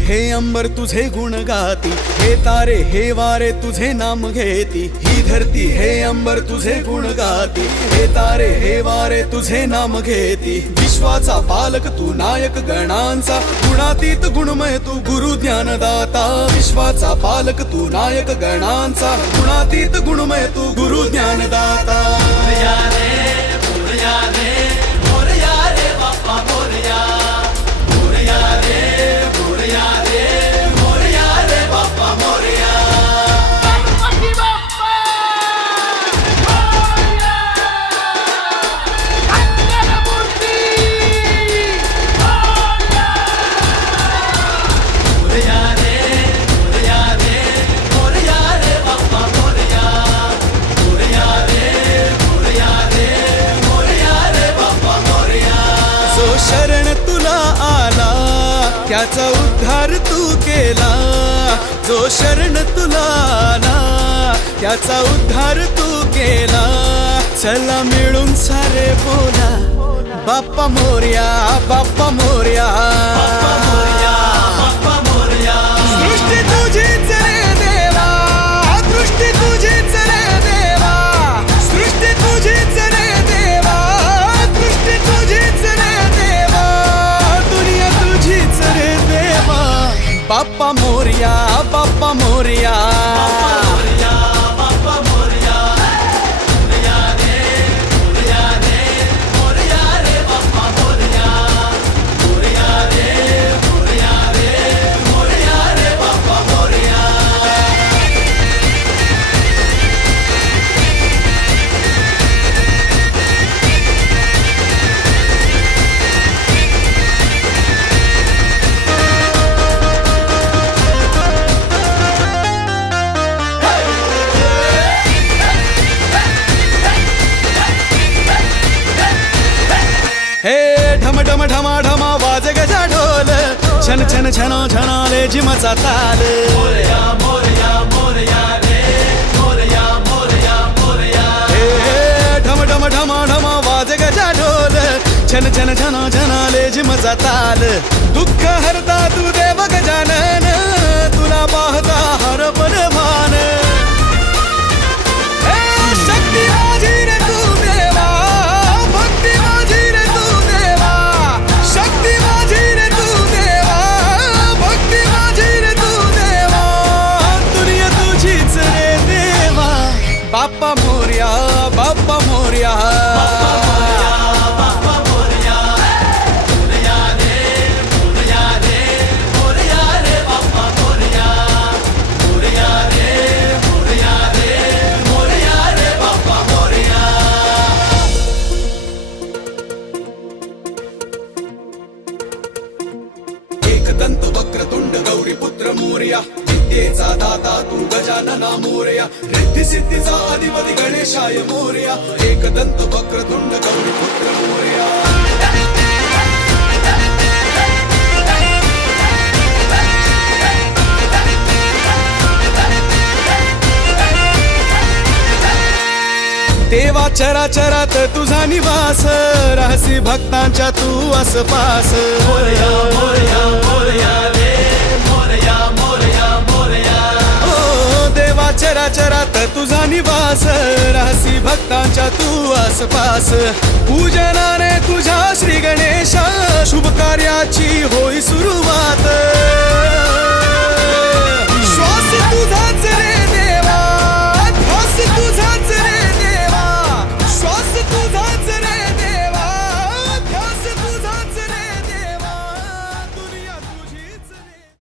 हे अंबर तुझे गुण गाती, हे तारे हे वारे तुझे नाम घेती। ही धरती हे अंबर तुझे गुण गाती, हे तारे हे वारे तुझे नाम घेती। विश्वाचा पालक तू नायक गणांचा, गुणातीत गुणमय तू गुरु ज्ञानदाता। विश्वाचा पालक तू नायक गणांचा, गुणातीत गुणमय तू गुरु ज्ञानदाता। शरण तुला आला त्याचा उद्धार तू केला, जो शरण तुला आला त्याचा उद्धार तू केला। चला मिळून सारे बोला बाप्पा मोरया, बाप्पा मोरया, बाप्पा मोरया, बाप्पा मोरया। सृष्टी तुझीच रे देवा, दृष्टी तुझीच रे देवा, सृष्टी तुझीच रे देवा, दृष्टी तुझीच रे देवा, दुनिया तुझीच रे देवा। बाप्पा मोरया, बाप्पा मोरया, हे ढम ढम ढमा ढमा वाज गजा ढोल, छन छन छनो छनाले जिमचा ताल। मोरया मोरया मोरया रे, मोरया मोरया मोरया। हे ढम ढम ढमा ढमा वाज गजा ढोल, छन छन छनो छनाले जिमचा ताल। दुःख हरता तू देव गजानन, तुला पाहता हरपन भान। शक्ती माझी रे तू देवा, भक्ती माझी रे तू देवा, शक्ती माझी रे तू देवा, भक्ती माझी रे तू देवा, दुनिया तुझीच रे देवा। बाप्पा मोरया, बाप्पा मोरया, दंत वक्रतुंड गौरीपुत्र मोरया, विद्येचा दाता तू गजानना मोरया, रिद्धी सिद्धीचा अधिपती गणेशाय मोरया। एक दंत वक्रतुंड गौरीपुत्र मोरया। देवा चराचरात तुझा निवास, रहसी भक्तांच्या तू आसपास। मोरया मोरया मोरया रे, मोरया मोरया मोरया। ओ देवा चराचरात तुझा निवास, रहसी भक्तांच्या तू आसपास। पूजनाने तुझ्या श्री गणेशा, शुभ कार्याची होई सुरुवात।